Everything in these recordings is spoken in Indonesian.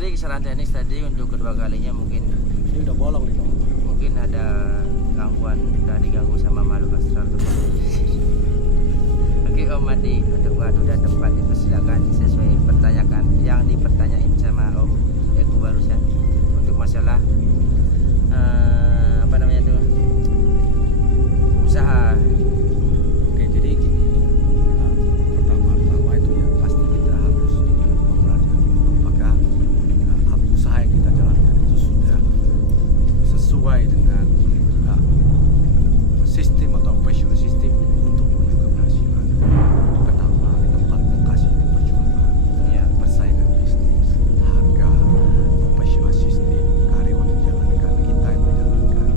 sorry kesalahan teknis tadi untuk kedua kalinya, mungkin Ini udah bolong nih Bang. mungkin ada gangguan, udah diganggu sama makhluk astral tersebut. Oke Om Adi, untuk waktu dan tempat dipersilakan sesuai pertanyakan yang dipertanyain sama Om Eko barusan untuk masalah apa namanya tuh, usaha. Oke, jadi gini. Pertama-tama itu ya pasti kita harus memperhatikan apakah usaha yang kita jalankan itu sudah sesuai dengan sistem atau operational system untuk menuju keberhasilan. Pertama, tempat lokasi perjuangan, Ya. persaingan bisnis, harga, operational system, karyawan yang menjalankan, kita yang menjalankan.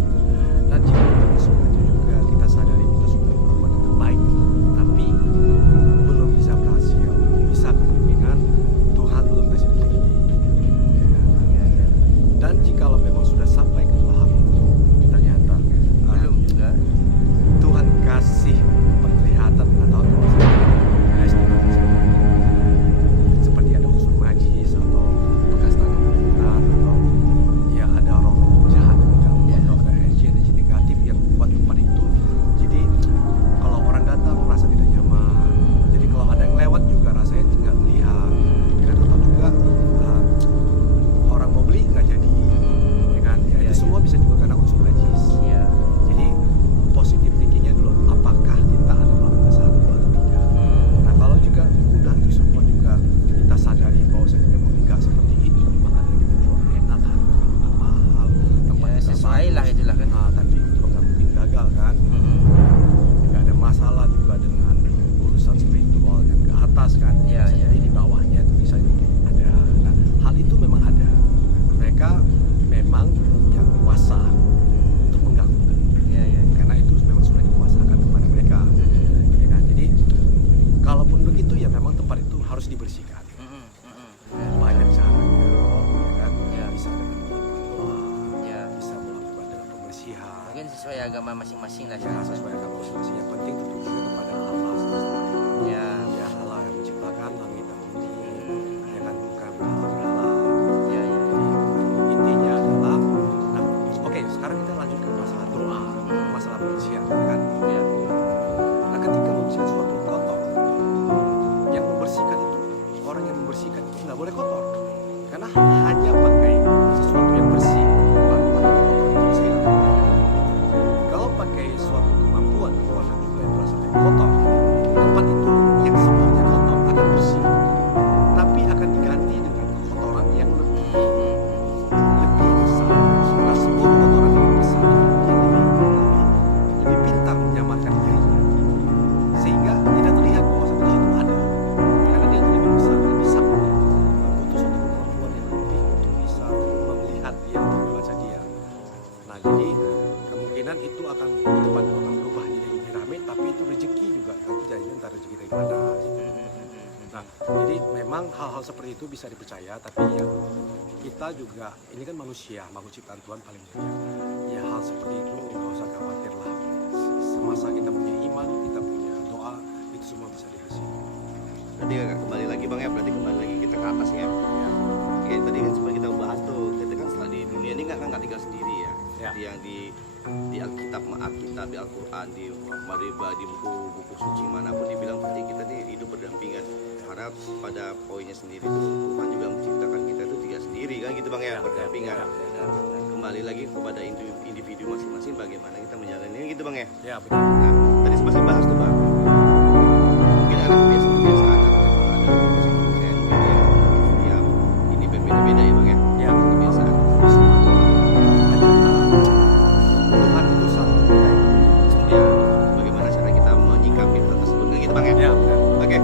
Dan jika kita semua itu juga kita sadari kita sudah melakukan yang terbaik, tapi belum bisa berhasil, bisa kemungkinan Tuhan belum kasih rezeki. Ya, ya. Dan jikalau memang sudah sampai ke tahap itu, ternyata Belum juga. Tuhan kasih penglihatan atau seperti ada unsur magis atau bekas tanah kuburan atau ya ada roh-roh jahat yang mengganggu atau ada energi negatif yang membuat tempat itu jadi kalau orang datang merasa tidak nyaman, jadi kalau ada yang lewat juga rasanya nggak melihat, ya kan? Atau juga orang mau beli nggak jadi, ya kan? Ya, itu semua bisa juga karena unsur magis. Ya. Jadi positif tingginya dulu, apakah kita ada melakukan kesalahan atau tidak. Nah kalau juga udah itu semua juga kita sadari bahwa saya memang enggak seperti itu, makanan yang kita jual enak, harganya nggak mahal, tempat Ya, kita sesuai bagus. lah itulah kan. Nah tapi juga nggak mungkin gagal kan. Nggak ada masalah juga dengan urusan spiritual yang ke atas kan. Ya, Bisa ya, jadi ya. di bawahnya itu bisa ada. Nah hal itu memang ada. Mereka memang yang kuasa untuk mengganggu. Ya, ya. Karena itu memang sudah dikuasakan kepada mereka, ya kan. Jadi kalaupun begitu ya memang tempat itu harus dibersihkan. Banyak caranya, ya kan. Ya. Bisa dengan doa, Ya. bisa melakukan dengan pembersihan. Mungkin sesuai agama masing-masing lah. Ya sesuai agama masing-masing. Yang penting tertuju kepada Allah semesta. Ya. Ya Allah yang menciptakan langit dan bumi, ya kan, bukan berhala. Ya, ya. Intinya adalah, nah, oke, sekarang kita lanjut ke masalah doa, masalah pembersihan, ya kan. Ya. Nah, ketika membersihkan sesuatu yang kotor, yang membersihkan itu, orang yang membersihkan itu nggak boleh kotor, karena hanya pakai sesuatu yang bersih, barulah itu kotor itu bisa hilang. Kalau pakai suatu kemampuan atau warna juga yang berasal dari kotor, tempat itu yang sebelumnya kotor akan bersih, tapi akan diganti dengan kotoran yang lebih besar. Nah, sebuah kotoran yang besar itu lebih pintar menyamarkan dirinya, sehingga tidak terlihat bahwa di situ ada, karena dia lebih besar, lebih sakti, butuh suatu kemampuan yang lebih untuk bisa melihat dia atau membaca dia. Nah, jadi kemungkinan itu akan di depan itu akan berubah jadi lebih ramai, tapi itu rezeki juga nanti jadinya entah rezeki dari mana. Nah, jadi memang hal-hal seperti itu bisa dipercaya, tapi ya kita juga ini kan manusia, makhluk ciptaan Tuhan paling mulia. Ya hal seperti itu nggak usah khawatir lah. Semasa kita punya iman, kita punya doa, itu semua bisa dibersihkan. Tadi kembali lagi Bang ya, berarti kembali lagi kita ke atas ya. Ya, Oke, tadi kan seperti kita bahas tuh, kita kan setelah di dunia ini nggak tinggal sendiri ya. Ya. Seperti yang di Alkitab, di Al-Quran, di Muhammadiyah, di buku-buku suci manapun dibilang pasti kita nih hidup berdampingan. Karena pada poinnya sendiri tuh Tuhan juga menciptakan kita itu tidak sendiri kan gitu Bang ya, berdampingan. ya, Kembali lagi kepada individu masing-masing bagaimana kita menjalani gitu Bang ya. ya, benar. Nah, tadi sempat saya bahas tuh Bang. Mungkin ada kebiasaan-kebiasaan atau ada kebiasaan-kebiasaan mungkin ya. Setiap ini berbeda-beda ya Bang ya. Ya, Kebiasaan. semua itu Tuhan itu selalu kita Ya, bagaimana cara kita menyikapi hal tersebut kan gitu Bang ya. ya, benar. Oke,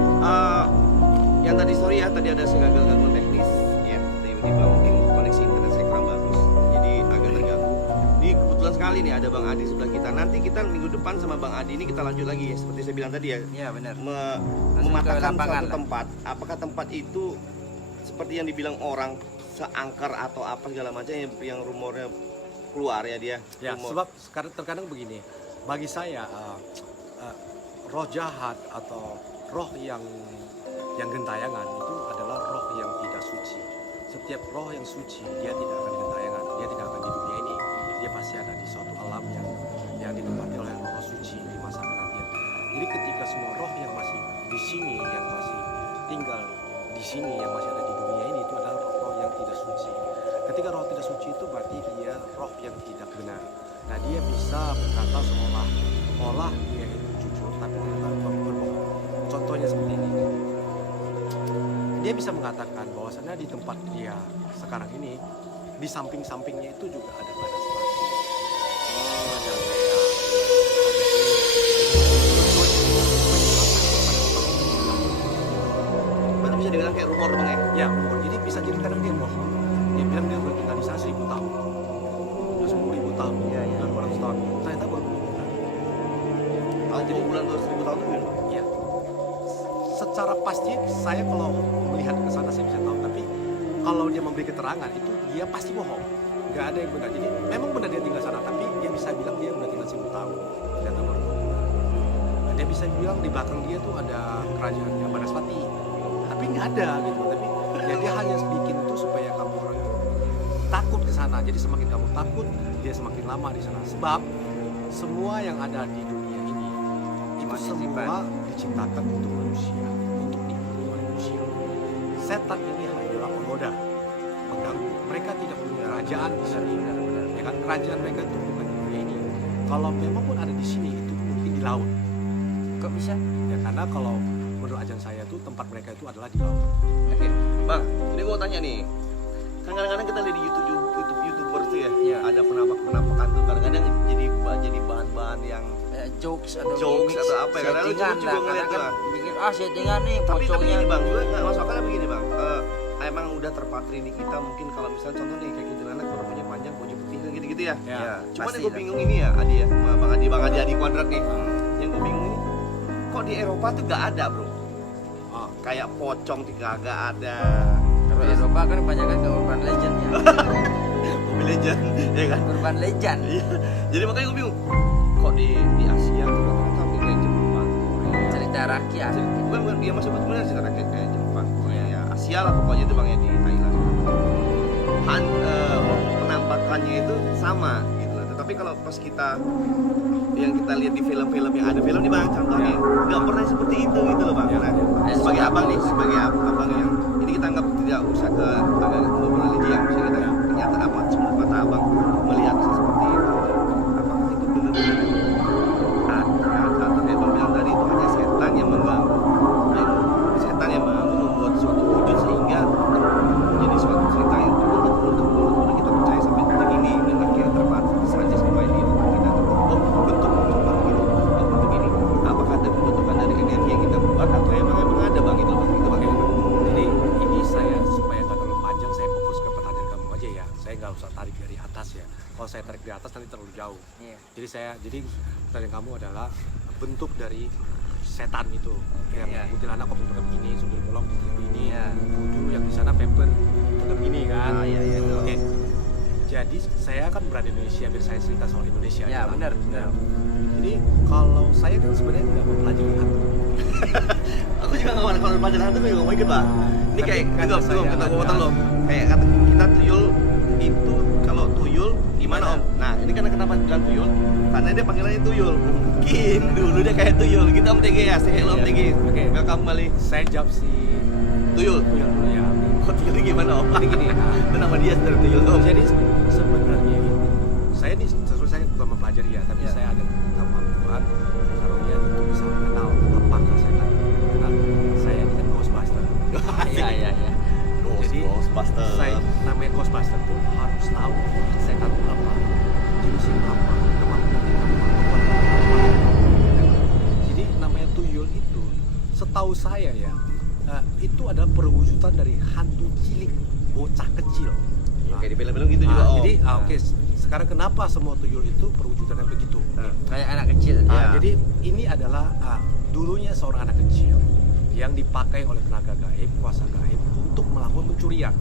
yang tadi sorry ya, tadi ada segala gangguan teknis ya, tiba-tiba mungkin koneksi internet saya kurang bagus, jadi agak terganggu. Ini kebetulan sekali nih ada Bang Adi sebelah kita. Nanti kita minggu depan sama Bang Adi ini kita lanjut lagi ya, seperti saya bilang tadi ya, Ya, benar. mematakan lapangan suatu lah. tempat. Apakah tempat itu seperti yang dibilang orang seangker atau apa segala macam yang rumornya keluar ya dia. Ya, sebab terkadang begini, bagi saya roh jahat atau roh yang gentayangan itu adalah roh yang tidak suci. setiap roh yang suci dia tidak akan gentayangan, dia tidak akan di dunia ini, dia pasti ada di suatu alam yang ditempati oleh roh suci di masa penantian. Jadi ketika semua roh yang masih di sini, yang masih tinggal di sini, yang masih ada di dunia ini, itu adalah roh yang tidak suci. Ketika roh tidak suci itu berarti dia roh yang tidak benar. Nah, dia bisa berkata seolah dia itu jujur tapi ternyata berbohong. Contohnya seperti ini. Dia bisa mengatakan bahwasannya di tempat dia sekarang ini, di samping-sampingnya itu juga ada Banaspati. Ada Lea, ada ini. Berarti bisa dibilang kayak rumor Bang ya? Ya, jadi bisa jadi kadang dia bohong. Dia bilang dia udah tinggal di sana 1000 tahun, udah 10.000 tahun, Iya, iya. 200 tahun. Ternyata baru 2 bulan. Tahun jadi bulan 2000 tahun itu gimana? Iya. Secara pasti saya kalau melihat ke sana saya bisa tahu, tapi kalau dia memberi keterangan itu dia pasti bohong. Nggak ada yang benar. Jadi memang benar dia tinggal sana, tapi dia bisa bilang dia udah tinggal 1000 tahun. Ternyata baru 2 bulan. Nah, dia bisa bilang di belakang dia tuh ada kerajaan Banaspati, tapi nggak ada gitu. Tapi ya dia hanya bikin itu supaya kamu orang itu takut ke sana. Jadi semakin kamu takut, dia semakin lama di sana. Sebab semua yang ada di dunia ini itu semua diciptakan untuk manusia, untuk diikuti manusia. Setan ini hanyalah penggoda, pengganggu. Mereka tidak punya kerajaan di sini. Ya kan, kerajaan mereka itu bukan di dunia ini. Kalau memang pun ada di sini, itu mungkin di laut. Kok bisa? Ya karena kalau menurut ajaran saya tuh tempat mereka itu adalah di laut. Oke, Bang, ini gua mau tanya nih. Kan kadang-kadang kita lihat di YouTuber tuh ya, Iya. ada penampakan tuh kadang-kadang jadi bahan-bahan yang Jokes atau Jokes gimmicks, atau apa ya, kadang settingan lucu-lucu lah, gua ngeliat kadang kan tuh. bikin settingan nih tapi pocongnya ini Bang, gue nggak masuk akalnya begini Bang. Emang udah terpatri di kita mungkin kalau misalnya contoh nih kayak kuntilanak rambutnya panjang, baju putih gitu-gitu ya. Ya. Cuman pasti yang gue lah. bingung ini ya, Adi ya, sama Bang Adi Kuadrat nih. Yang gue bingung ini, kok di Eropa tuh gak ada bro? Ah, Kayak pocong tuh kagak ada. Kalau Eropa kan kebanyakan ke urban legend ya. Mobile Legend, ya kan? Urban legend. Iya. Jadi makanya gue bingung, kok di Asia tuh rata-rata hampir kayak Jepang, Korea. Cerita rakyat. Bukan dia masih betul-betul cerita rakyat kayak Jepang, Korea, ya, Asia lah pokoknya itu Bang ya, di Thailand. Penampakannya itu sama gitu loh. Tetapi kalau pas yang kita lihat di film-film yang ada film nih Bang, contohnya nggak pernah seperti itu gitu loh Bang. Nah, sebagai abang nih, sebagai abang yang ini kita anggap tidak usah ke agak religi yang bisa kita kenyataan apa semua kata abang melihat seperti itu. Apakah itu benar-benar ada atau kayak Bang bilang tadi itu hanya setan yang mengganggu, setan yang membuat suatu wujud sehingga menjadi suatu cerita yang untuk kita percaya sampai detik ini dan akhirnya terpatri saja sampai di otak kita. Oh, bentuk begini, bentuk ini. Apakah ada pembentukan dari energi yang kita buat atau emang ada Bang itu Bang? Itu Bang. Jadi ini saya supaya nggak terlalu panjang, saya fokus ke pertanyaan kamu aja ya. Saya nggak usah tarik dari atas ya. Kalau saya tarik dari atas nanti terlalu jauh. Iya. Jadi pertanyaan kamu adalah bentuk dari setan itu. Yang Iya. kuntilanak kok bentuknya begini, sundel bolong bentuknya begini, Iya. voodoo yang di sana pamper bentuknya begini kan. Ah, iya itu. Oke. Jadi saya kan berada di Indonesia, biar saya cerita soal Indonesia. Ya, aja lah. benar. Nah, jadi kalau saya kan sebenarnya nggak mempelajari hantu. Aku juga nggak mau kalau pelajaran hantu gue mau ikut Bang. Ini kayak Tapi kita kata saya kita ada- potong loh. Kayak kata kita tuyul itu kalau tuyul gimana Om? Nah ini kan kenapa bilang tuyul? Karena dia panggilannya tuyul. Mungkin dulu dia kayak tuyul. Kita Om TG ya, say hello Om Iya. TG. Oke. Welcome kembali. Saya jawab si Tuyul. tuyul dulu ya. Kok tuyul ini gimana Om? Jadi gini, Itu nama dia dari tuyul Om. jadi sebenarnya itu saya ini sesuai saya bukan mempelajari ya, tapi Ya. saya ada kemampuan kalau dia itu bisa mengenal apakah setan itu. Karena saya ini kan Ghostbuster. Iya, iya, iya. Jadi Ghostbuster. saya namanya Ghostbuster tuh harus tahu setan itu apa, jenisnya apa, kemampuannya apa, kekuatannya apa. Jadi namanya tuyul itu, setahu saya ya, itu adalah perwujudan dari hantu cilik, bocah kecil. Kayak di film-film gitu juga Om. Jadi oke, sekarang kenapa semua tuyul itu perwujudannya begitu? Nah. Kayak anak kecil. Ya. Jadi ini adalah dulunya seorang anak kecil yang dipakai oleh tenaga gaib, kuasa gaib untuk melakukan pencurian.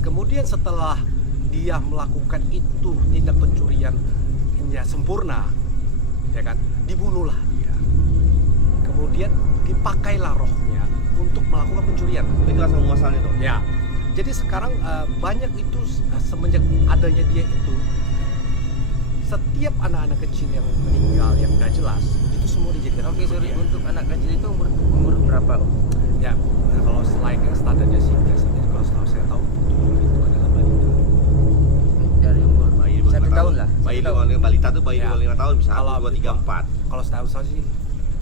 Kemudian setelah dia melakukan itu tindak pencuriannya sempurna, ya kan, dibunuhlah dia. Kemudian dipakailah rohnya untuk melakukan pencurian. Itu asal muasalnya tuh. Ya, Jadi sekarang banyak itu semenjak adanya dia itu, setiap anak-anak kecil yang meninggal yang nggak jelas itu semua dijadikan Oke, untuk sorry, dia. untuk anak kecil itu umur berapa Om? Ya, kalau selain yang standarnya sih biasanya kalau setahu saya tahu tuyul itu adalah balita. Dari umur Bayi di bawah 1 lima tahun lah. Bayi di 1 bawah lima- balita tuh bayi di Ya. bawah 5 tahun bisa Kalau 1, 2, 3, 4. Kalau setahu saya sih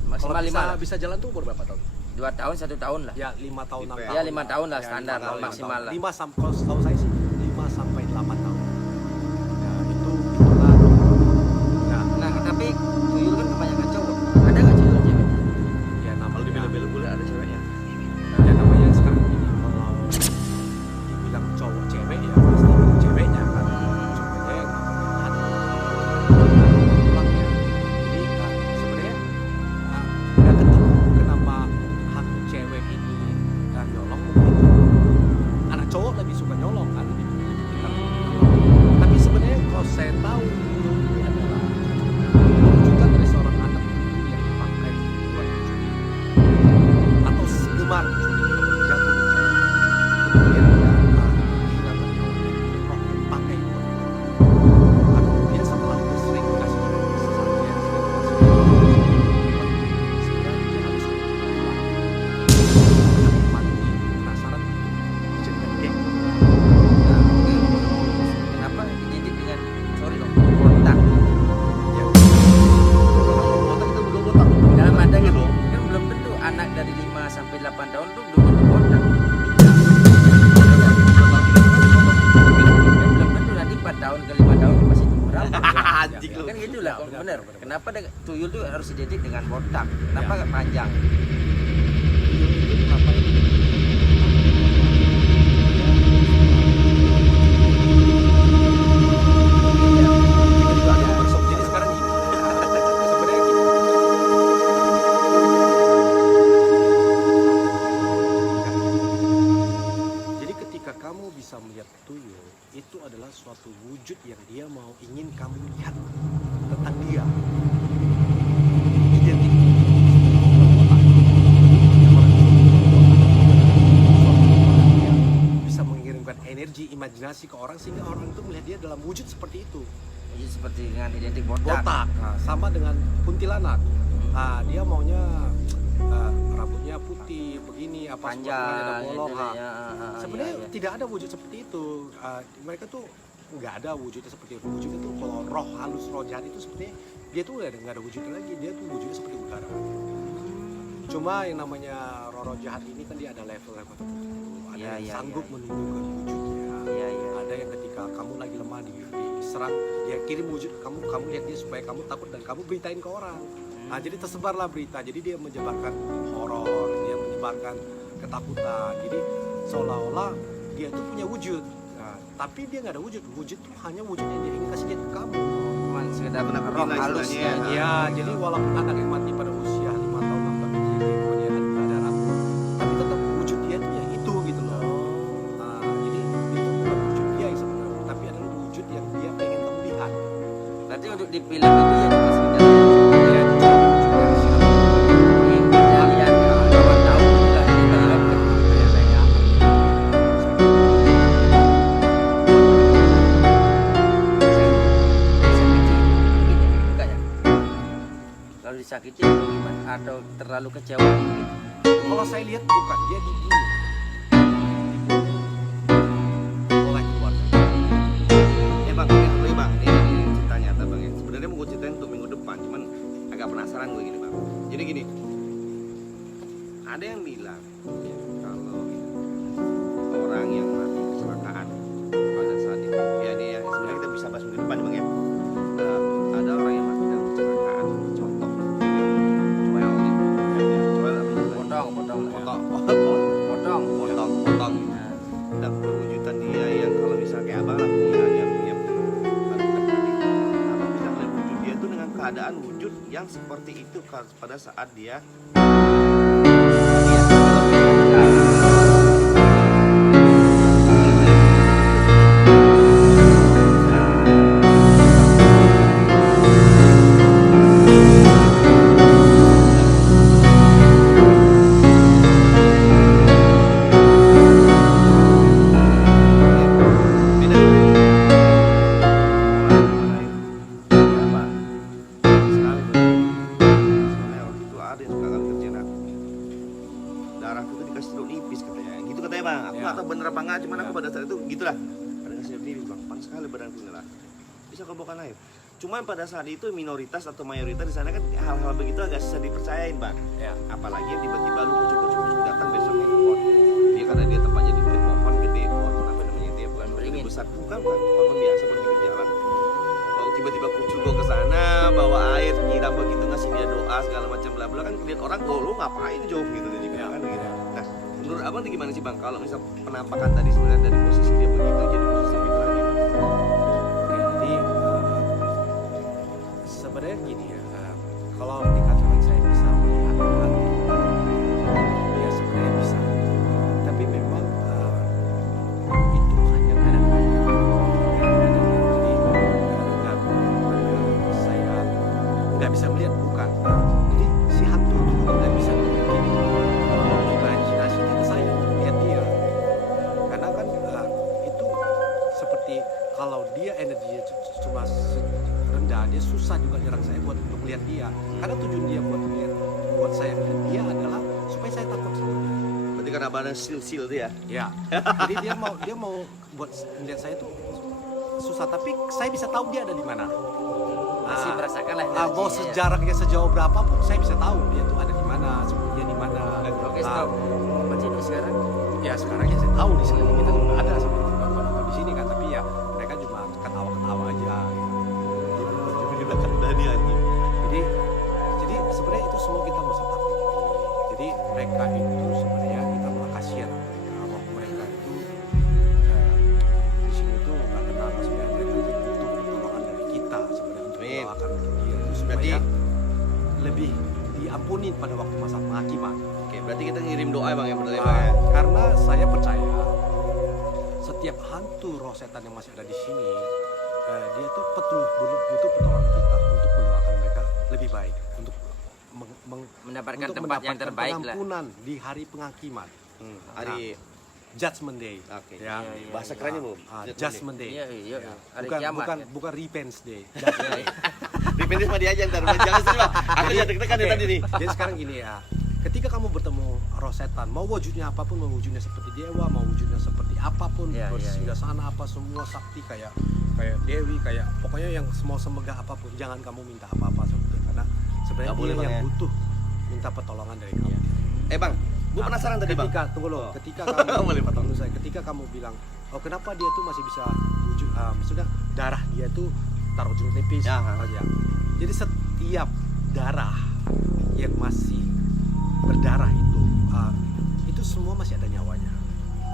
maksimal kalau 5 lah. bisa jalan tuh umur berapa tahun? 2 tahun, 1 tahun lah. Ya 5 tahun, 6 Ya, tahun. Ya 5 tahun lah Ya, standar 5 lah tahun, maksimal lah. 5 kalau setahu saya sih 5 sampai 8 tahun. Ya itulah. Nah, Nah, tapi tuyul kan kebanyakan cowok. Ada nggak tuyul cewek? ya Kalau namanya di film-film boleh ada ceweknya. ya namanya sekarang ini kalau dibilang cowok cewek ya pasti ceweknya kan. Cowoknya yang namanya hantu. Jadi sebenarnya nggak ketemu kenapa hantu cewek ini nyolong mungkin anak cowok lebih suka nyolong kan lebih pintar nyolong. Tapi sebenarnya kalau saya tahu ini adalah wujudkan dari seorang anak itu yang dipakai buat mencuri atau gemar mencuri atau jatuh mencuri kemudian dia kehilangan nyawanya roh dipakai buat nah, kemudian setelah itu sering dikasih sesajen sering dikasih sehingga dia harus pulang mati penasaran dijadikan geng. Nah, oke. Kenapa dididik dengan sorry Om, botak? Ya. Otak itu belum botak. Dalam ada kan, dong. kan belum tentu anak dari 5 sampai 8 tahun tuh belum tentu botak. Kan belum tentu nanti 4 tahun ke 5 tahun pasti tumbuh rambut. Anjing lu. Kan gitu lah, Ya, benar, bener. benar. Kenapa tuyul tuh harus dididik dengan botak? Kenapa nggak panjang? Tuyul itu kenapa itu jadi sekarang gini sebenarnya gini jadi ketika kamu bisa melihat tuyul itu adalah suatu wujud yang dia mau ingin kamu lihat tentang dia identik bisa mengirimkan energi imajinasi ke orang sehingga orang itu melihat dia dalam wujud seperti itu Jadi seperti dengan identik botak. botak. Nah, sama dengan kuntilanak. Nah, dia maunya rambutnya putih begini apa Panjang, semuanya ada gitu bolong. lah, Nah, ya. sebenarnya Iya, iya. tidak ada wujud seperti itu. Mereka tuh nggak ada wujudnya seperti itu. Wujudnya tuh kalau roh halus roh jahat itu sepertinya dia tuh nggak ada wujudnya lagi. Dia tuh wujudnya seperti udara. Cuma yang namanya roh jahat ini kan dia ada level-level tertentu. Ada Iya, yang iya, sanggup iya. menunjukkan wujudnya. Iya, iya. Ada yang ketika kamu lagi lemah diserang dia kirim wujud kamu lihat dia supaya kamu takut dan kamu beritain ke orang. Nah jadi tersebarlah berita. Jadi dia menyebarkan horor, dia menyebarkan ketakutan. Jadi seolah-olah dia tuh punya wujud. Nah, tapi dia nggak ada wujud. Wujud tuh hanya wujud yang dia ingin kasih lihat ke kamu. Cuman sekedar Menakutkan roh lah halus istilahnya ya. ya. Ya, jadi walaupun anak yang mati pada usia 5 tahun 6 tahun jadi kemudian nggak ada rambut, tapi tetap wujud dia tuh ya itu gitu loh. Nah, jadi itu bukan wujud dia yang sebenarnya, tapi adalah wujud yang dia pengen kamu lihat. Berarti untuk di film itu ya cuma sekedar Ya, itu cuma wujud dari siapa. ingin kita lihat kawan tahu lah kita lihat. Kalau disakiti atau gimana? Atau terlalu kecewa mungkin? Kalau saya lihat bukan dia dibunuh. Oleh keluarga. Bang, ini bang, ini cerita nyata bang ya. Sebenarnya mau gue ceritain untuk minggu depan, cuman agak penasaran gue gini bang. Jadi gini, ada yang bilang ya, kalau orang yang mati kecelakaan pada saat itu, ya ini ya sebenarnya kita bisa bahas minggu depan bang ya. Ada orang yang mati dalam kecelakaan, contoh, coel nih, coel apa sih? Potong. Potong, Nah, dan perwujudan dia yang kalau misalnya kayak abang lah punya abang bisa melihat wujud dia itu dengan keadaan wujud yang seperti itu pada saat dia pada saat itu gitulah. Pada nggak sadar diri bang, panas sekali badanku nih lah. Bisa kau bawakan air. Cuman pada saat itu minoritas atau mayoritas di sana kan hal-hal begitu agak susah dipercayain bang. Ya. Apalagi yang tiba-tiba lu kucuk-kucuk datang besoknya ke pohon. Dia karena dia tempatnya di pohon gede, pohon apa namanya dia bukan Beringin. besar, bukan pohon biasa pohon pinggir jalan. Kalau tiba-tiba kucuk gua ke sana bawa air, kira begitu ngasih dia doa segala macam bla bla kan lihat orang oh lu ngapain jauh gitu dia juga kan gitu. Nah menurut abang tuh gimana sih bang kalau misal penampakan tadi sebenarnya dari posisi dia begitu jadi posisi gitu lagi bang? Oke, jadi sebenarnya gini ya, kalau dikatakan saya bisa melihat hantu, ya sebenarnya bisa. Tapi memang itu hanya kadang-kadang. Jadi saya nggak bisa melihat bukan. Jadi si hantu itu juga nggak bisa begini imajinasinya ke saya lihat dia. Karena kan itu seperti kalau dia energinya cuma rendah, dia susah juga nyerang saya buat untuk melihat dia. Karena tujuan dia buat saya melihat dia adalah supaya saya takut sama dia. Berarti karena abang ada sil-sil tuh ya? Ya. Jadi dia mau buat melihat saya itu susah, tapi saya bisa tahu dia ada di mana. Masih merasakan lah Mau energinya, ya. sejaraknya sejauh berapapun saya bisa tahu dia tuh ada di mana, sembunyinya di mana. Oke stop. Berarti untuk sekarang Ya sekarang ya saya tahu di sekeliling kita juga ada seperti nonton di sini kan, tapi ya mereka cuma ketawa-ketawa aja. Tapi di belakang Dani anjing. Jadi sebenarnya itu semua kita mau tahu. Jadi mereka itu sebenarnya kita malah kasihan kalau mereka itu di sini tuh nggak kenal, maksudnya mereka itu butuh pertolongan dari kita sebenarnya untuk Amin. mendoakan untuk dia itu supaya Berarti lebih diampuni pada waktu masa penghakiman. oke, berarti kita ngirim doa bang yang benar ya Nah, bang ya? karena saya percaya setiap hantu roh setan yang masih ada di sini, dia tuh butuh pertolongan kita untuk mendoakan mereka lebih baik, untuk mendapatkan untuk tempat yang mendapatkan terbaik lah. pengampunan di hari penghakiman, Hari Judgment Day. oke. Ya. Bahasa kerennya bu? Judgment Day. Iya, iya. Ya. Hari Bukan kiamat. bukan kan? bukan Repentance Day. Judgment Day. Dipilih sama dia aja ntar. Jangan sedih bang. Aku jadi deg-degan Oke, ya tadi nih. Jadi sekarang gini ya. Ketika kamu bertemu roh setan, mau wujudnya apapun, mau wujudnya seperti dewa, mau wujudnya seperti apapun, Ya, ya, ya. bersinggah apa semua sakti kayak dewi, kayak pokoknya yang mau semegah apapun, jangan kamu minta apa-apa sebetulnya, karena sebenarnya Nggak boleh, dia Bang, yang ya. butuh minta pertolongan dari kamu. Bang, gue penasaran tadi bang. Ketika tunggu loh, Oh. ketika kamu Boleh, potong. menurut saya, ketika kamu bilang, oh kenapa dia tuh masih bisa wujud, maksudnya darah dia tuh taruh jeruk nipis, Ya, aja. Jadi setiap darah yang masih berdarah itu semua masih ada nyawanya.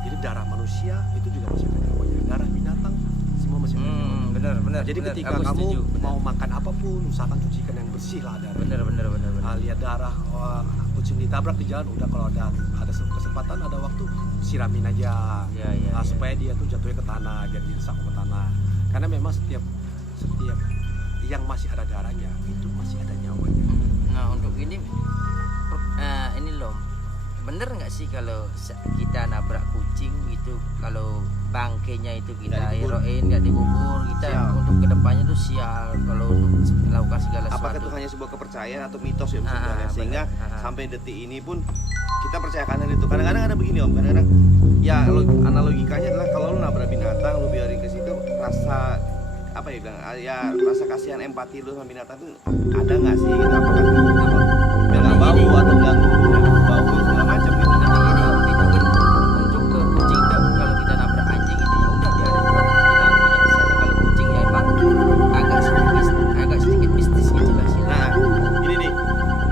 Jadi darah manusia itu juga masih ada nyawanya. Darah binatang semua masih ada nyawanya. Benar. Jadi benar. ketika Aku kamu setuju, benar. mau makan apapun, usahakan cucikan yang bersih lah darah. benar. Lihat darah kucing ditabrak di jalan, udah kalau ada kesempatan, ada waktu, siramin aja. Ya. Supaya dia tuh jatuhnya ke tanah, biar diresap ke tanah. Karena memang setiap yang masih ada darahnya itu masih ada nyawanya. Nah, untuk ini loh. Bener nggak sih kalau kita nabrak kucing itu, kalau bangkainya itu kita Nggak dikubur. heroin, nggak dikubur, kita Sial. untuk kedepannya tuh sial kalau untuk melakukan segala Apakah sesuatu. itu hanya sebuah kepercayaan atau mitos ya Ah, sebenarnya? Sehingga benar. sampai detik ini pun kita percayakan hal itu. Kadang-kadang ada begini om, kadang-kadang ya analogikanya adalah kalau lu nabrak binatang, lu biarin ke situ, rasa apa ya bilang ya rasa kasihan empati lu sama binatang tuh ada nggak sih gitu? Apakah biar nggak bau atau ganggu bau segala macam gitu? Tapi gini om, itu kan untuk ke kucing tuh kalau kita nabrak anjing itu ya udah biarin bro, kita punya di sana. Kalau kucing ya emang agak sedikit mistis gitu lah sih. Nah, ini nih,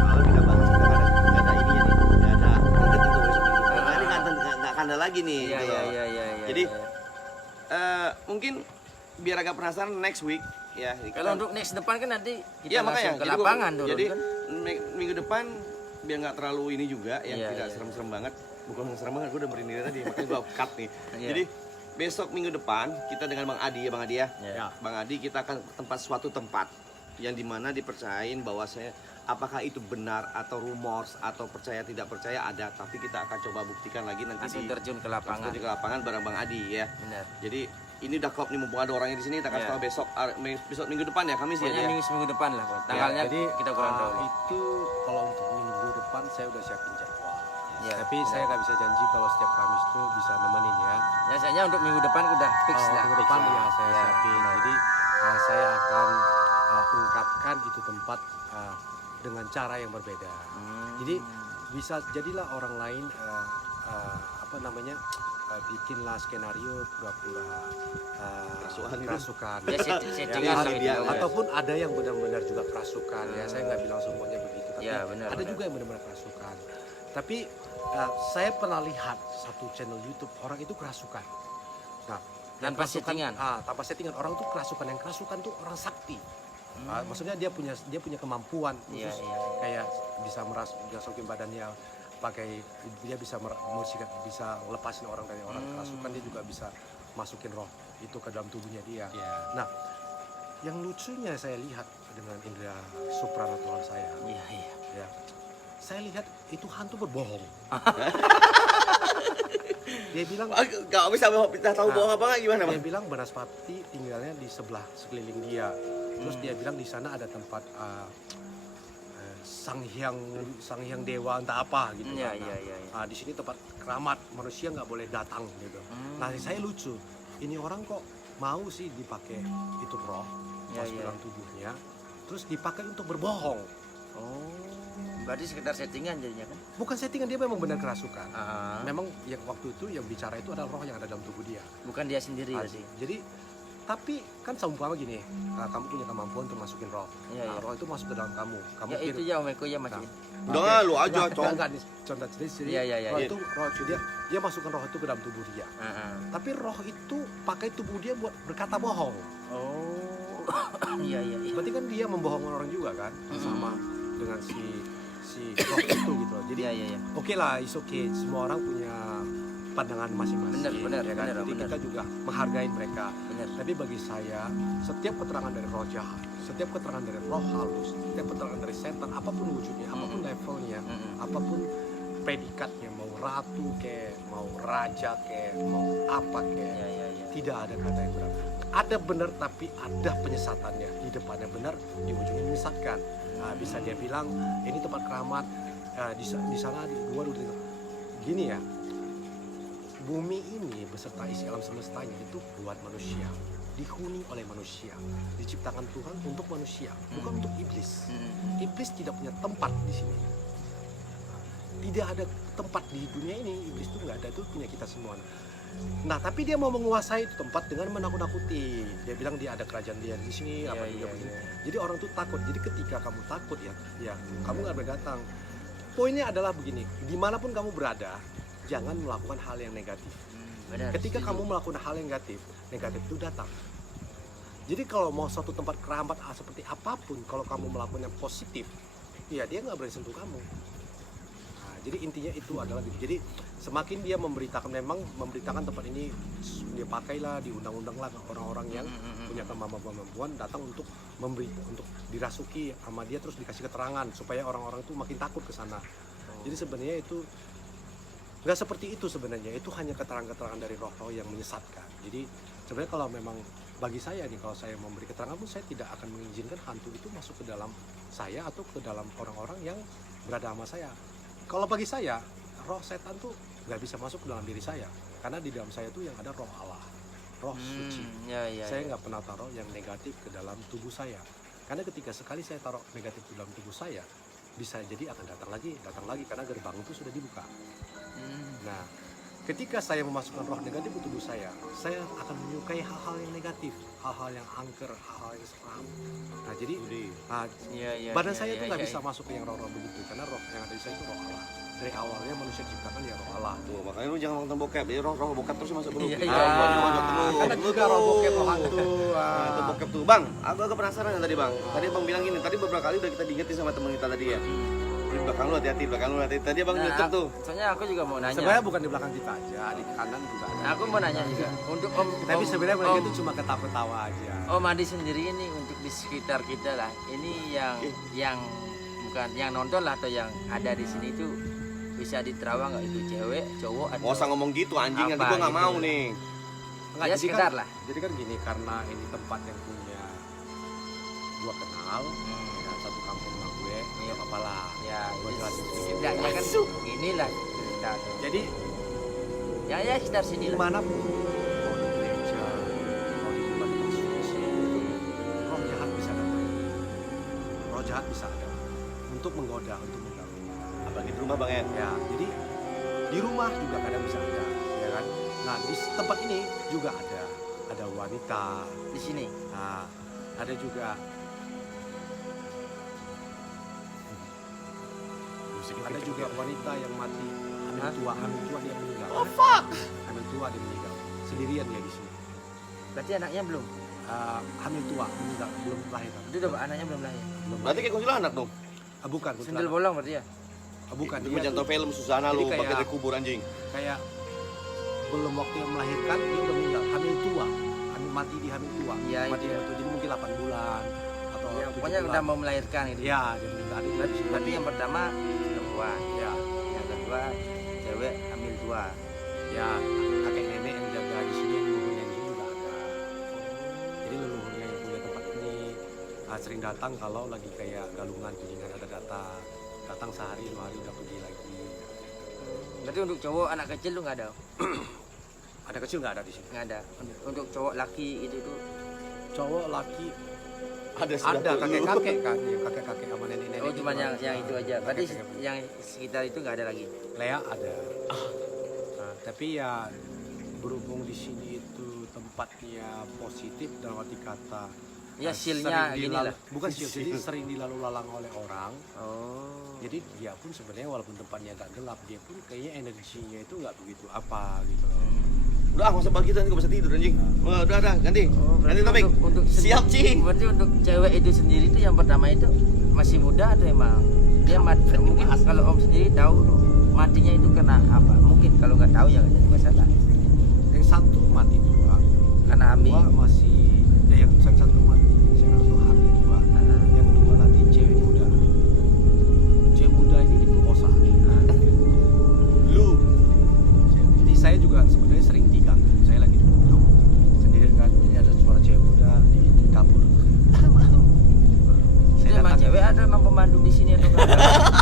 kalau kita bahas kita nggak ada ininya nih, nggak ada target untuk besok minggu. Karena ini nggak kandal lagi nih. Iya. gitu loh. Jadi, iya. Mungkin biar agak penasaran next week ya. Kalau untuk next depan kan nanti kita Iya makanya. langsung ke Jadi gua- lapangan dulu Jadi kan. minggu depan biar nggak terlalu ini juga, yang Iya, tidak iya. serem-serem banget. Bukan serem banget, gue udah merinding tadi, makanya gue cut nih. Iya. Jadi besok minggu depan kita dengan Bang Adi ya Bang Adi ya. Iya. Bang Adi kita akan ke suatu tempat yang dimana dipercayain bahwa apakah itu benar atau rumors atau percaya tidak percaya ada, tapi kita akan coba buktikan lagi nanti Langsung di terjun ke lapangan. ke lapangan bareng Bang Adi ya. Benar. Jadi ini udah klop nih, mumpung ada orangnya di sini, kita kasih Iya. tahu besok minggu depan ya, Kamis ya. Pokoknya dia. minggu depan lah, Bang. Tanggalnya Jadi kita kurang tahu. itu kalau untuk minggu depan saya udah siapin jadwal. Ya. Tapi saya nggak bisa janji kalau setiap Kamis tuh bisa nemenin ya. Biasanya untuk minggu depan udah fix lah. Minggu depan fix ya saya Ya. siapin. Jadi saya akan ungkapkan itu tempat dengan cara yang berbeda. Jadi bisa jadilah orang lain bikinlah skenario pura-pura kerasukan. Ya, settingan Ya, lah dia. gitu. ataupun ada yang benar-benar juga kerasukan ya, saya nggak bilang semuanya begitu, tapi Ya, benar, ada benar. juga yang benar-benar kerasukan. Tapi saya pernah lihat satu channel YouTube orang itu kerasukan. Nah, yang Tanpa kerasukan- settingan? tanpa settingan, orang tuh kerasukan. Yang kerasukan tuh orang sakti. Maksudnya dia punya kemampuan Iya, khusus, iya. kayak bisa masukin badannya, pakai dia bisa bisa lepasin orang dari orang kerasukan, dia juga bisa masukin roh itu ke dalam tubuhnya dia. Nah, yang lucunya saya lihat dengan indera supranatural saya, Iya, iya. ya, saya lihat itu hantu berbohong. Dia bilang, Gak bisa kita tahu bohong apa nggak gimana dia bang? bilang Banaspati tinggalnya di sebelah sekeliling dia. Terus dia bilang di sana ada tempat sang hyang dewa entah apa gitu. Iya, kan. iya, iya, iya. Di sini tempat keramat, manusia nggak boleh datang gitu. Nah, saya lucu. Ini orang kok mau sih dipakai itu roh Iya, masuk iya. dalam tubuhnya, terus dipakai untuk berbohong. Oh, berarti sekedar settingan jadinya kan? Bukan settingan, dia memang benar kerasukan. Memang Memang yang waktu itu yang bicara itu adalah roh yang ada dalam tubuh dia. bukan dia sendiri Ah, berarti. Jadi tapi kan seumpama gini, kamu punya kemampuan untuk masukin roh. Iya, Nah, iya. roh itu masuk ke dalam kamu. Kamu Ya itu ya Om Eko ya Mas. Nah. Udah nggak, lu aja, Enggak, Cong. enggak, nih, contoh jadi Iya, iya, iya, roh iya. itu dia masukkan roh itu ke dalam tubuh dia. Tapi roh itu pakai tubuh dia buat berkata bohong. Oh, iya, iya, iya. Berarti kan dia membohongkan orang juga kan, sama dengan si roh itu gitu. Jadi Iya, iya, iya. oke lah, it's okay. Semua orang punya pandangan masing-masing. Benar, benar, ya kan? benar, Jadi benar. kita juga menghargai mereka. Benar. Tapi bagi saya, setiap keterangan dari roh jahat, setiap keterangan dari roh halus, setiap keterangan dari setan, apapun wujudnya, apapun levelnya, apapun predikatnya, mau ratu kayak, mau raja kayak, mau apa kayak, Iya, iya, iya. tidak ada kata yang benar. Ada benar tapi ada penyesatannya. Di depannya benar, di ujungnya menyesatkan. Nah, bisa dia bilang ini tempat keramat, di sana di gua dulu gini ya. Bumi ini beserta isi alam semestanya itu buat manusia, dihuni oleh manusia, diciptakan Tuhan untuk manusia, bukan untuk iblis. Iblis tidak punya tempat di sini. Tidak ada tempat di dunia ini, iblis itu nggak ada, itu punya kita semua. Nah, tapi dia mau menguasai itu tempat dengan menakut-nakuti. Dia bilang dia ada kerajaan dia di sini, Iya, apa iya, juga begini. iya. Jadi orang tuh takut. Jadi ketika kamu takut ya kamu nggak boleh datang. Poinnya adalah begini, dimanapun kamu berada, jangan melakukan hal yang negatif. Benar. Ketika setuju. kamu melakukan hal yang negatif itu datang. Jadi kalau mau suatu tempat keramat seperti apapun, kalau kamu melakukan yang positif, ya dia nggak boleh sentuh kamu. Nah, jadi intinya itu adalah gitu. Jadi semakin dia memberitakan tempat ini, dia pakailah, diundang-undanglah orang-orang yang punya kemampuan datang untuk untuk dirasuki sama dia, terus dikasih keterangan supaya orang-orang itu makin takut ke sana. Jadi sebenarnya itu nggak seperti itu sebenarnya, itu hanya keterangan-keterangan dari roh-roh yang menyesatkan. Jadi sebenarnya kalau memang bagi saya nih, kalau saya memberi keterangan pun saya tidak akan mengizinkan hantu itu masuk ke dalam saya atau ke dalam orang-orang yang berada sama saya. Kalau bagi saya, roh setan tuh nggak bisa masuk ke dalam diri saya, karena di dalam saya tuh yang ada roh Allah, roh suci. Ya, ya, Saya ya. nggak pernah taruh yang negatif ke dalam tubuh saya, karena ketika sekali saya taruh negatif ke dalam tubuh saya, bisa jadi akan datang lagi karena gerbang itu sudah dibuka. Nah, ketika saya memasukkan roh negatif ke tubuh saya akan menyukai hal-hal yang negatif, hal-hal yang angker, hal-hal yang seram. Nah, jadi Iya, iya, badan iya, saya iya, itu nggak iya, bisa iya. masuk ke yang roh-roh begitu, karena roh yang ada di saya itu roh Allah. Dari awalnya manusia diciptakan ya roh Allah. Tuh, makanya lu jangan nonton bokep, jadi roh bokep terus masuk dulu. Iya, Kita iya, gua iya. juga dulu. Karena Dulu juga tuh. roh bokep, roh hantu. Nah, itu bokep tuh. Bang, aku agak penasaran ya tadi bang. Tadi bang bilang gini, tadi beberapa kali udah kita diingetin sama teman kita tadi ya. Di belakang lu hati-hati, belakang lu hati-hati. Tadi bang nyucuk tuh. Soalnya aku juga mau nanya. Sebenarnya bukan di belakang kita aja, di kanan juga ada. Aku mau nanya juga. Untuk Om, Tapi sebenarnya mereka Om, itu cuma ketawa-ketawa aja. Om Adi sendiri ini untuk di sekitar kita lah. Ini yang bukan yang nonton lah atau yang ada di sini itu bisa diterawang nggak itu cewek, cowok atau Nggak usah ngomong gitu anjing, nanti Apa gua nggak gitu? mau nih. Enggak, Ya, jadi sekedar kan, lah. Jadi kan gini, karena ini tempat yang punya gua kenal, ya, satu kampung sama gue, ya apa-apa lah. Ya, Gua itu jelasin sedikit. setidaknya kan inilah wanita tuh. Jadi Ya sekitar sini lah. dimanapun, mau di gereja, mau di tempat-tempat suci, roh jahat bisa datang. Roh jahat bisa ada untuk menggoda, untuk mengganggu. Apalagi di rumah Bang ya. Ya, jadi di rumah juga kadang bisa ada, ya kan? Nah, di tempat ini juga ada wanita. Di sini. Nah, ada juga wanita yang mati hamil tua dia meninggal. Oh fuck! Hamil tua dia meninggal. Sendirian dia di sini. Berarti anaknya belum. Hamil tua meninggal, belum lahir. Itu udah anaknya belum lahir. Berarti kayak kuntilanak dong. Bukan, Sendal bolong berarti ya. bukan. Itu Dia macam tuh film Susana jadi lu kayak- pakai dari kubur anjing. kayak belum waktu yang melahirkan dia udah meninggal, hamil tua, mati di hamil tua. Iya, mati itu. di hamil tua, jadi mungkin 8 bulan atau Ya, 7 pokoknya bulan. udah mau melahirkan gitu. Ya, dia meninggal. Ada Berarti, di sini. berarti yang pertama perempuan, Ya, yang kedua cewek hamil tua. ya kakek nenek yang jaga di sini, leluhurnya di sini juga ada. Jadi leluhurnya yang punya tempat ini sering datang kalau lagi kayak galungan kunjungan ada datang sehari 2 hari udah pergi lagi. Berarti untuk cowok anak kecil tuh nggak ada, Ada kecil nggak ada di sini. nggak ada. Untuk cowok laki itu Cowok laki Ada ada kakek-kakek kan, ya, kakek-kakek sama nenek-nenek. oh cuma juga yang ada. itu aja. Berarti Kakek-kakek. yang sekitar itu nggak ada lagi. Lea ada. Nah, tapi ya berhubung di sini itu tempatnya positif dalam arti kata Ya silnya gini lah. bukan sil, jadi sering dilalu lalang oleh orang. Oh. Jadi dia pun sebenarnya walaupun tempatnya agak gelap, dia pun kayaknya energinya itu nggak begitu apa gitu loh. Udah masa pagi kita nggak bisa tidur anjing. Wah, udah ganti. Oh, Ganti berarti topik. untuk Siap, Cing. Berarti untuk cewek itu sendiri itu yang pertama itu masih muda atau emang dia mati? Mungkin kalau om sendiri tahu matinya itu kena apa? Mungkin kalau nggak tahu ya nggak jadi masalah. Yang satu mati tua, Karena yang hamil. dua masih yang satu mati, yang satu hamil tua, yang kedua nanti cewek muda. Cewek muda ini diperkosa. Lu Jadi saya juga sebenarnya sering diganggu. Saya lagi duduk sendiri kan, jadi ada suara cewek muda di dapur. Itu emang cewek atau emang pemandu di sini atau enggak?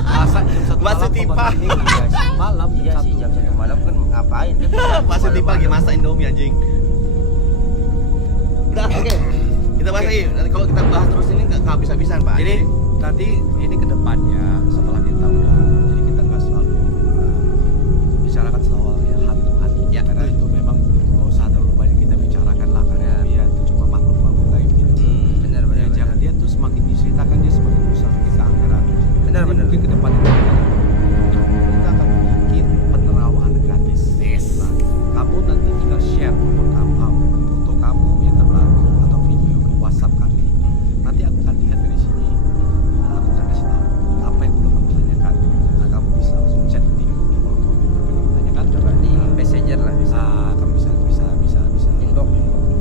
Masa jam 1 Masih malam tipa. pembantu ini, guys. Malam Iya sih jam 1 malam kan ngapain kan? masih tipe lagi masak Indomie anjing. Udah, oke. Kita bahas lagi. Nanti kalau kita bahas terus ini nggak habis-habisan, Pak. Jadi nanti ini ke depannya setelah kita udah, jadi kita nggak selalu bicarakan soal ya hantu-hantu. Ya, Karena betul. itu memang nggak usah terlalu banyak kita bicarakan lah, karena dia itu cuma makhluk-makhluk gaib gitu. Benar Ya, jangan dia tuh semakin diceritakan dia semakin besar kita anggaran. Benar, Jadi benar. mungkin ke depan kita akan bikin penerawangan gratis. Nah, kamu nanti tinggal share nomor kamu, foto kamu yang terbaru atau video ke WhatsApp kami. Nanti aku akan lihat dari sini. Nah, aku akan kasih tahu apa yang perlu kamu tanyakan. Nah, kamu bisa langsung chat di kalau kamu pengen menanyakan. Coba di messenger lah bisa. Kamu bisa Inbox.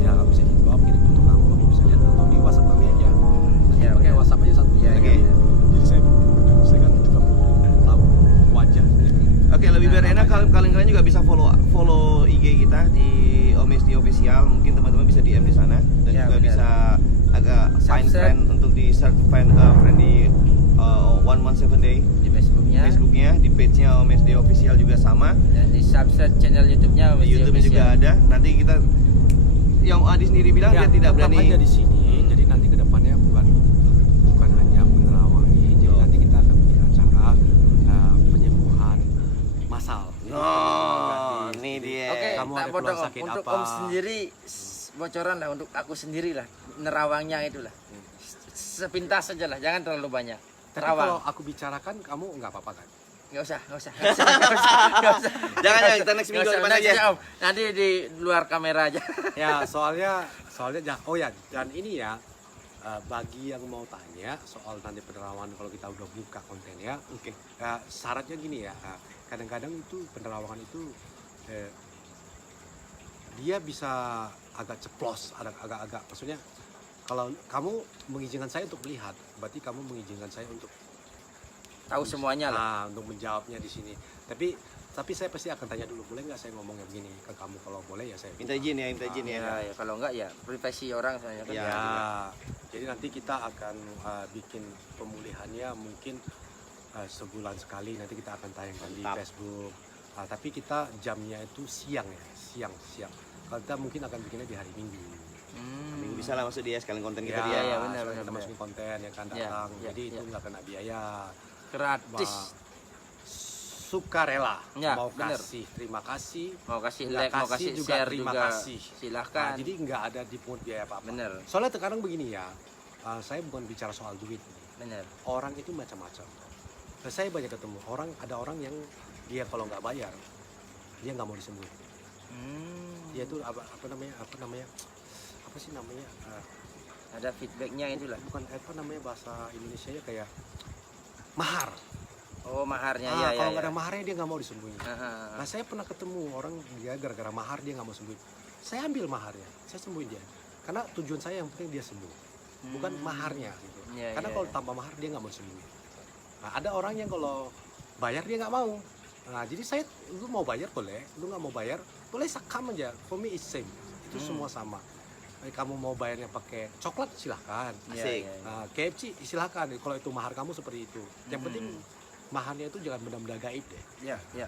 ya kamu bisa inbox kirim foto kamu bisa lihat atau di WhatsApp kami aja. Nanti Ya, pakai benar. WhatsApp aja satu. Iya, Oke. iya, benar. Jadi saya kan juga butuh tahu wajah. Oke, lebih biar enak kalian juga bisa follow IG kita di Omesti Official. Mungkin teman-teman bisa DM di sana dan Ya, juga benar. bisa agak find Subscribe. friend untuk di search friend di 1 month 7 day Di Facebooknya. Facebooknya, di page-nya Omesti Official juga sama. Dan di subscribe channel YouTube-nya. Di YouTube-nya juga ada. Nanti kita yang Adi sendiri bilang Ya, dia tidak tetap berani aja di sini. Jadi nanti kedepannya bukan hanya menerawangi. Jadi nanti kita akan bikin acara penyembuhan massal. Oh, ini dia. Oke, Kamu tak ada potong keluhan Om. sakit Untuk apa? om sendiri bocoran lah untuk aku sendiri lah nerawangnya itulah. Sepintas saja lah, jangan terlalu banyak. Tapi kalau Terawang. aku bicarakan kamu nggak apa-apa kan? Nggak usah. Jangan, kita next minggu depan aja. Om. Nanti di luar kamera aja. Ya soalnya oh ya, dan ini ya bagi yang mau tanya soal nanti penerawangan kalau kita udah buka kontennya, oke. Syaratnya gini ya, kadang-kadang itu penerawangan itu dia bisa agak ceplos, agak maksudnya kalau kamu mengizinkan saya untuk melihat, berarti kamu mengizinkan saya untuk Tahu semuanya lah. untuk menjawabnya di sini. Tapi saya pasti akan tanya dulu, boleh nggak saya ngomong yang begini ke kamu? Kalau boleh ya saya Minta izin ya, minta izin ya. Ya, kalau enggak ya privasi orang soalnya kan. Ya. Ya, jadi nanti kita akan bikin pemulihannya mungkin sebulan sekali. Nanti kita akan tayangkan di Mantap. Facebook, Tapi kita jamnya itu siang ya, siang. Kalau kita mungkin akan bikinnya di hari Minggu. Minggu bisa lah masuk dia sekalian konten kita Ya, dia. iya, benar, soalnya benar, kita benar. masukin konten yang akan Ya, datang, ya, jadi itu ya. nggak kena biaya. Gratis. Sukarela, Ya, mau benar. kasih, terima kasih. Mau kasih Nggak like, mau kasih juga, share terima juga. kasih. Silahkan. Jadi nggak ada dipungut biaya apa-apa. Bener, Soalnya sekarang begini ya, saya bukan bicara soal duit. bener. Orang itu macam-macam. Saya banyak ketemu ada orang yang dia kalau nggak bayar, dia nggak mau disembuhin. Dia itu apa namanya? Apa sih namanya? Ada feedbacknya itulah. Bukan apa namanya bahasa Indonesia nya kayak mahar. Oh, maharnya ya, Kalau ya. nggak ada maharnya dia nggak mau disembuhin. Aha. Nah saya pernah ketemu orang dia gara-gara mahar dia nggak mau sembuhin. Saya ambil maharnya, saya sembuhin dia. Karena tujuan saya yang penting dia sembuh, bukan maharnya. Gitu. Ya, Karena ya, kalau ya. tambah mahar dia nggak mau sembuhin. Nah ada orang yang kalau bayar dia nggak mau. Nah jadi saya, lu mau bayar boleh, lu nggak mau bayar boleh, sakam aja. For me it's same, itu semua sama. Kamu mau bayarnya pakai coklat silahkan. Ya, Asik. ya, ya. Nah, KFC silahkan kalau itu mahar kamu seperti itu. Yang penting maharnya itu jangan benda-benda gaib deh. Ya. Ya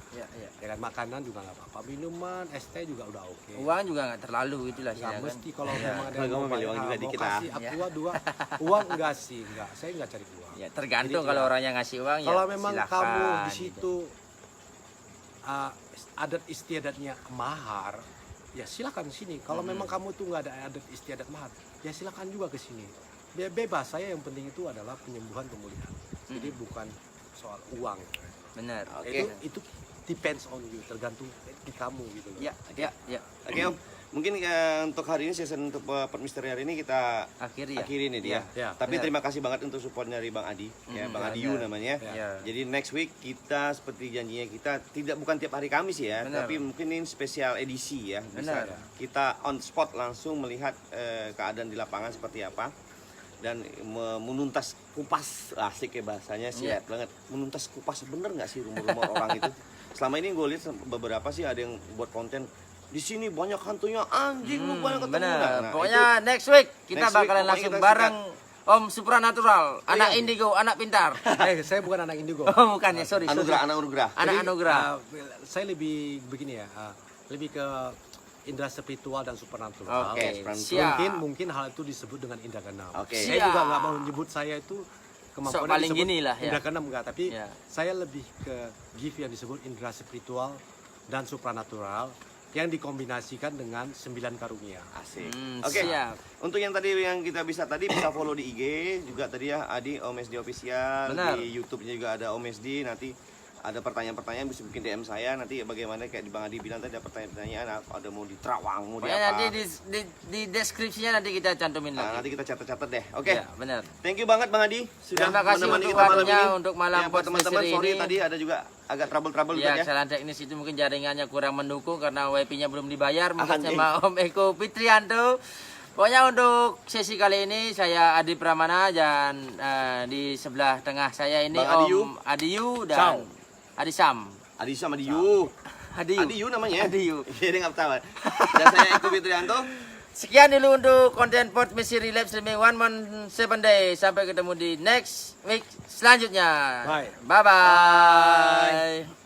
kan, makanan juga nggak apa-apa, minuman, es teh juga udah oke. Uang juga nggak terlalu itulah Nggak silakan. mesti kalau Ya. memang ada Kalau yang kamu mau milih uang bayar, juga mau dikit kasih lah. aku dua uang enggak sih, enggak, saya nggak cari uang. Ya, tergantung Jadi, kalau ya, orang yang ngasih uang ya. kalau memang silakan, kamu di gitu. situ adat istiadatnya mahar, ya silakan ke sini. Kalau memang kamu tuh nggak ada adat istiadat mahar, ya silakan juga ke sini. Bebas, saya yang penting itu adalah penyembuhan, pemulihan. Jadi bukan soal uang. Benar. Oke. Itu depends on you, tergantung di kamu gitu loh. Ya. Oke Om, mungkin untuk hari ini season untuk Pot Misteri hari ini kita akhiri nih dia. Ya, Tapi benar. terima kasih banget untuk support dari Bang Adi, ya Bang ya, Adi Yu ya. namanya. Ya. Jadi next week kita seperti janjinya kita bukan tiap hari Kamis ya, Benar. tapi mungkin ini spesial edisi ya. Bisa Benar. kita on spot langsung melihat keadaan di lapangan seperti apa dan menuntas kupas, asik ya bahasanya, siap banget. Menuntas kupas bener nggak sih rumor-rumor orang itu. Selama ini gue lihat beberapa sih ada yang buat konten di sini banyak hantunya, anjing lu banyak ketemu. Benar. Nah, Pokoknya next week kita Next week, bakalan pokoknya langsung kita bareng Om Supranatural, anak iya. indigo, anak pintar. Saya bukan anak indigo. Oh, bukan ya, sorry. anugerah. Anak Jadi, anugerah. saya lebih begini ya, lebih ke indera spiritual dan supernatural. Oke, siap. Mungkin hal itu disebut dengan indra keenam. Oke. Saya Siap. juga nggak mau menyebut saya itu kemampuan Sok paling disebut gini lah, ya. indra keenam enggak, tapi Ya. saya lebih ke gift yang disebut indera spiritual dan supernatural yang dikombinasikan dengan 9 karunia. Asik. Hmm, Oke. siap. Untuk yang tadi yang kita bisa follow di IG juga tadi ya, Adi Om SD official. Benar. Di YouTube-nya juga ada Om SD. Nanti ada pertanyaan-pertanyaan bisa bikin DM saya, nanti bagaimana kayak di Bang Adi bilang tadi ada pertanyaan, ada mau di Terawang, mau di Pokoknya apa. nanti di deskripsinya nanti kita cantumin Nah, lagi. nanti kita catat-catat deh. Oke. Ya, benar. Thank you banget Bang Adi sudah Terima kasih menemani untuk kita malam waktunya, ini. untuk malam Ya, buat Pot teman-teman, Misteri sorry ini. tadi ada juga agak trouble Ya, ya. kesalahan teknis itu mungkin jaringannya kurang mendukung karena WiFi-nya belum dibayar mungkin Anjing. sama Om Eko Fitrianto. Pokoknya untuk sesi kali ini saya Adi Pramana dan di sebelah tengah saya ini Bang Adi Yu. Om Adi Yu dan Sam. Adi Sam. Adi sama Diyu. Adi Yu. Adi Yu namanya. Adi Yu. Iya, dia nggak tahu. Dan saya Eko Fitrianto. Sekian dulu untuk konten Pot Misteri Live Streaming 1 month 7 day. Sampai ketemu di next week selanjutnya. Bye. Bye-bye.